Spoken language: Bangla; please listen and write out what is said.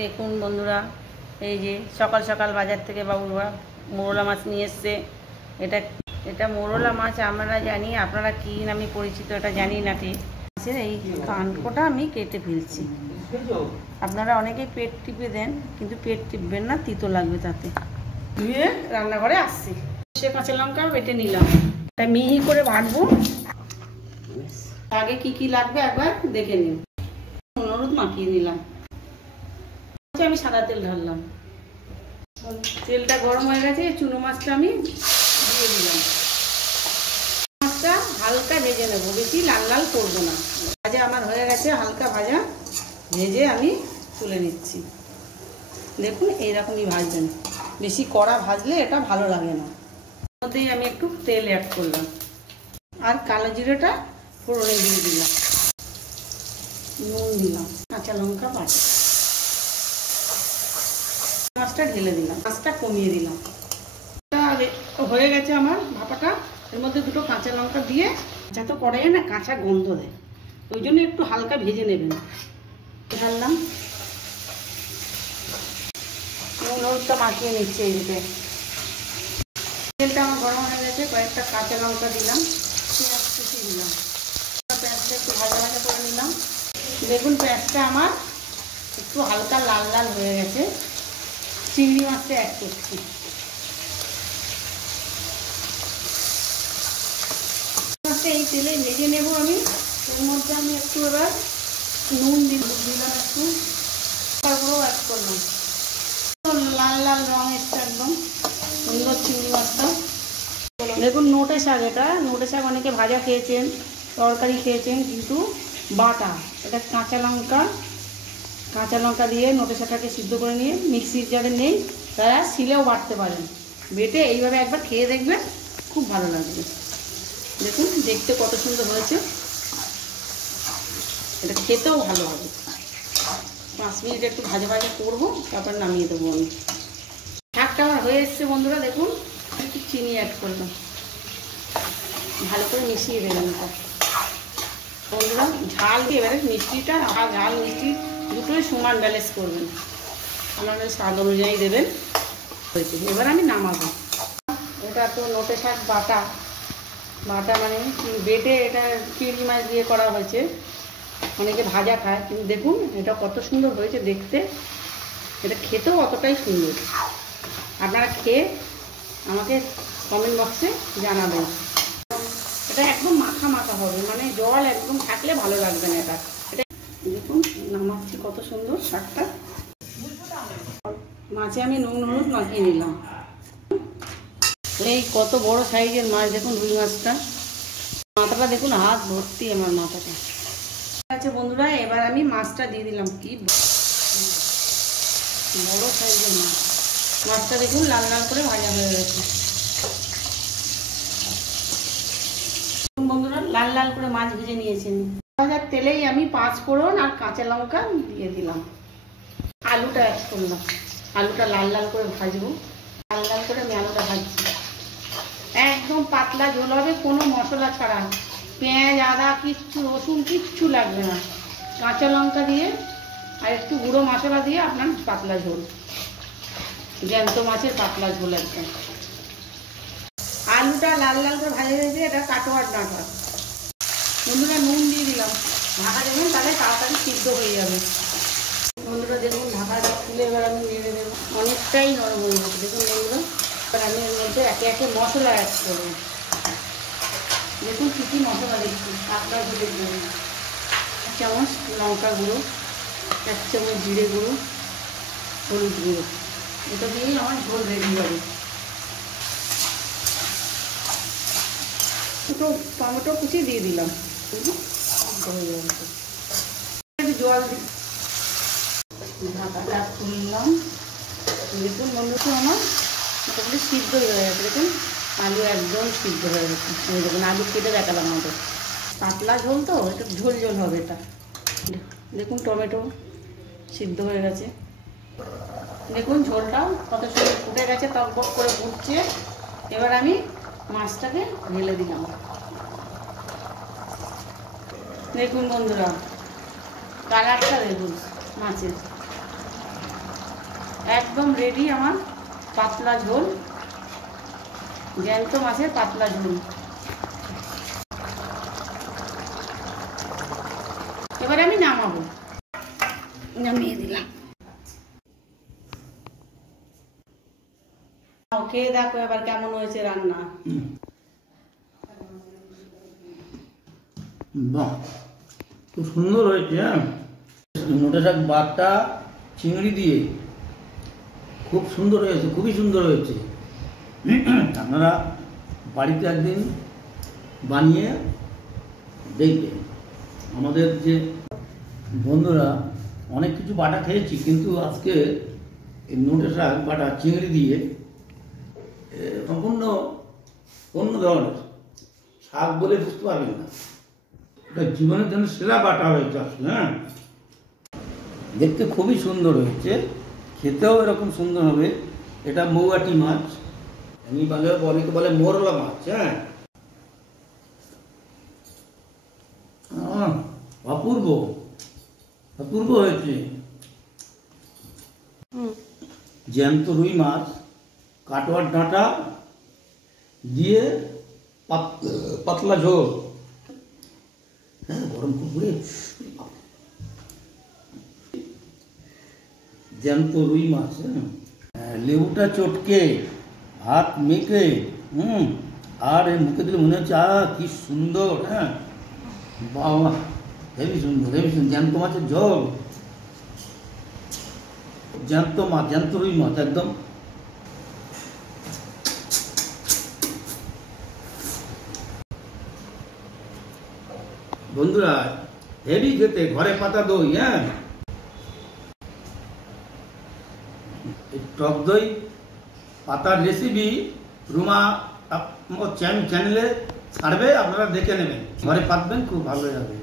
দেখুন বন্ধুরা, এই যে সকাল সকাল বাজার থেকে বাবুরা মোরলা মাছ নিয়ে এসছে। এটা মোরলা মাছ আমরা জানি, আপনারা কী নামে পরিচিত এটা জানি না ঠিক। মাছের এই কানকোটা আমি কেটে ফেলছি। আপনারা অনেকেই পেট টিপে দেন, কিন্তু পেট টিপবেন না, তিতো লাগবে তাতে। ধুয়ে রান্নাঘরে আসছি। সে কাঁচা লঙ্কা বেটে নিলাম, এটা মিহি করে ভাজবো। আগে কি কি লাগবে একবার দেখে নিন। হলুদ মাখিয়ে নিলাম, আমি সাদা তেল ঢাললাম। তেলটা গরম হয়ে গেছে, চুনো মাছটা আমি দিয়ে দিলাম। মাছটা হালকা ভেজে নেবো, বেশি লাল লাল করবো না। ভাজা আমার হয়ে গেছে, হালকা ভাজা ভেজে আমি তুলে নিচ্ছি। দেখুন এইরকমই ভাজবেন, বেশি কড়া ভাজলে এটা ভালো লাগে না। এর মধ্যেই আমি একটু তেল অ্যাড করলাম, আর কালো জিরেটা ফোড়নে দিয়ে দিলাম, নুন দিলাম, কাঁচা লঙ্কা বাটা, মাছটা ঢেলে দিলাম, মাছটা কমিয়ে দিলাম। হয়ে গেছে আমার ভাপাটা। এর মধ্যে দুটো কাঁচা লঙ্কা দিয়ে, যাতে কড়াইয়ে না কাঁচা গন্ধ দেয়, ওই জন্য একটু হালকা ভেজে নেবেন। ঢাললাম, নুন হলুদটা মাখিয়ে নিচ্ছে। এই দিকে তেলটা আমার গরম হয়ে গেছে, কয়েকটা কাঁচা লঙ্কা দিলাম, পেঁয়াজ কুচি দিলাম, পেঁয়াজটা একটু ভাজা ভাজা করে নিলাম। দেখুন পেঁয়াজটা আমার একটু হালকা লাল লাল হয়ে গেছে। চিংড়ি মাছটা অ্যাড করছি। মাছটা এই তেলে ভেজে নেব আমি। এর মধ্যে আমি একটু এবার নুন দিলাম, একটু তারপরেও অ্যাড করলাম। লাল লাল রঙ এসছে, একদম সুন্দর চিংড়ি মাছটা। দেখুন নোটে শাক, এটা নোটে শাক অনেকে ভাজা খেয়েছেন, তরকারি খেয়েছেন, কিন্তু বাটা। এটা কাঁচা লঙ্কা দিয়ে নোটে শাকটাকে সিদ্ধ করে নিয়ে, মিক্সির যাদের নেই তারা শিলেও বাটতে পারেন। বেটে এইভাবে একবার খেয়ে দেখবেন, খুব ভালো লাগবে। দেখুন দেখতে কত সুন্দর হয়েছে, এটা খেতেও ভালো হবে। 5 মিনিট একটু ভাজা ভাজা করবো, তারপর নামিয়ে দেবো আমি। শাকটা আমার হয়ে এসছে বন্ধুরা, দেখুন একটু চিনি অ্যাড করলাম, ভালো করে মিশিয়ে দেবেন। এটা বন্ধুরা ঝাল দিয়ে এবারে মিষ্টিটা আর ঝাল মিষ্টি দুটোই সমান ব্যালেন্স করবেন, আপনাদের স্বাদ অনুযায়ী দেবেন। হয়েছে, এবার আমি নামাবো। এটা তো নোটে শাক বাটা মানে বেটে, এটা চিংড়ি মাছ দিয়ে করা হয়েছে। অনেকে ভাজা খায়, কিন্তু দেখুন এটা কত সুন্দর হয়েছে দেখতে, এটা খেতেও অতটাই সুন্দর। আপনারা খেয়ে আমাকে কমেন্ট বক্সে জানাবেন। এটা একদম মাখা মাখা হবে, মানে জল একদম থাকলে ভালো লাগবে না এটা। দেখুন নামাচ্ছি, কত সুন্দর শাকটা। মাছে আমি নুন হলুদ মাখিয়ে নিলাম। এই কত বড় সাইজের মাছ, দেখুন রুই মাছটা। মাথাটা দেখুন, হাত ভর্তি আমার মাথাটা। আচ্ছা বন্ধুরা, এবার আমি মাছটা দিয়ে দিলাম। কি বড় সাইজের মাছ, মাছটা দেখুন লাল লাল করে ভাজা হয়ে গেছে। বন্ধুরা লাল লাল করে মাছ ভেজে নিয়েছেন। ভাজার তেলেই আমি 5 ফোড়ন আর কাঁচা লঙ্কা দিয়ে দিলাম। আলুটা অ্যাড করলাম, আলুটা লাল লাল করে ভাজবো। লাল লাল করে আমি আলুটা ভাজছি। একদম পাতলা ঝোল হবে, কোনো মশলা ছাড়া। পেঁয়াজ আদা কিচ্ছু, রসুন কিচ্ছু লাগবে না। কাঁচা লঙ্কা দিয়ে আর একটু গুঁড়ো মশলা দিয়ে আপনার পাতলা ঝোল, জ্যান্ত মাছের পাতলা ঝোল একদম। আলুটা লাল লাল করে ভাজা হয়েছে, এটা কাটোয়ার ডাঁটা। বন্ধুরা নুন দিয়ে দিলাম, ঢাকা দেবেন, তাহলে তাড়াতাড়ি সিদ্ধ হয়ে যাবে। বন্ধুরা দেখুন ঢাকাটা খুলে এবার আমি নেড়ে দেবো, অনেকটাই নরম হয়ে যাবে। দেখুন বন্ধুরা, এবার আমি এর মধ্যে একে একে মশলা অ্যাড করবো। দেখুন কী কী মশলা দিচ্ছি। আপনার ঝোলের জন্য 1 চামচ লঙ্কা গুঁড়ো, 1 চামচ জিরে গুঁড়ো, হলুদ গুঁড়ো। এটা দিয়েই আমার ঝোল রেডি হবে। দুটো টমেটো কুচি দিয়ে দিলাম, জল ঢাকাটা খুললাম। দেখুন বন্ধুরা আমার মোটামুটি সিদ্ধ হয়ে গেছে। দেখুন আলু একদম সিদ্ধ হয়ে গেছে। দেখুন আলু কেটে দেখালাম আমাদের, পাতলা ঝোল তো, একটু ঝোল ঝোল হবে এটা। দেখুন টমেটো সিদ্ধ হয়ে গেছে। দেখুন ঝোলটাও কত সুন্দর ফুটে গেছে, টকবক করে ফুটছে। এবার আমি মাছটাকে ঢেলে দিলাম। দেখুন বন্ধুরা কালারটা দেখুন মাছের, একদম রেডি আমার পাতলা ঝোল, জ্যান্ত মাছের পাতলা ঝোল। এবারে আমি নামাবো, নামিয়ে দিলাম। খেয়ে দেখো এবার কেমন হয়েছে রান্না। বাহ, খুব সুন্দর হয়েছে। হ্যাঁ, নোটে শাক বাটা চিংড়ি দিয়ে খুব সুন্দর হয়েছে, খুবই সুন্দর হয়েছে। আপনারা বাড়িতে একদিন বানিয়ে দেখবেন। আমাদের যে বন্ধুরা অনেক কিছু বাটা খেয়েছি, কিন্তু আজকে এই নোটে শাক বাটা চিংড়ি দিয়ে সম্পূর্ণ অন্য ধরনের শাক বলে বুঝতে পারবেন না। এটা জীবনের জন্য সেরা বাটা হয়েছে আসলে। হ্যাঁ, দেখতে খুবই সুন্দর হয়েছে, খেতেও এরকম সুন্দর হবে। এটা মৌয়াটি মাছ, এমনি বলে, অনেকে বলে মোরলা মাছ। হ্যাঁ, অপূর্ব অপূর্ব হয়েছে। জ্যান্ত রুই মাছ, কাটোয়ার ডাঁটা দিয়ে পাতলা ঝোল। হ্যাঁ, গরম কুকুরে জ্যান্ত রুই মাছ। হ্যাঁ, লেবুটা চটকে ভাত মেখে আর এর মুখে দিলে মনে হচ্ছে কি সুন্দর। হ্যাঁ, বাবা, হেবি সুন্দর, হেবি সুন্দর। জ্যান্ত মাছের ঝোল, জ্যান্ত মাছ, জ্যান্ত রুই মাছ একদম। বন্ধুরা হেভি খেতে, ঘরে পাতা দই। হ্যাঁ, টক দই পাতার রেসিপি রুমা চ্যানেলে ছাড়বে, আপনারা দেখে নেবেন, ঘরে পাতবেন, খুব ভালো যাবে।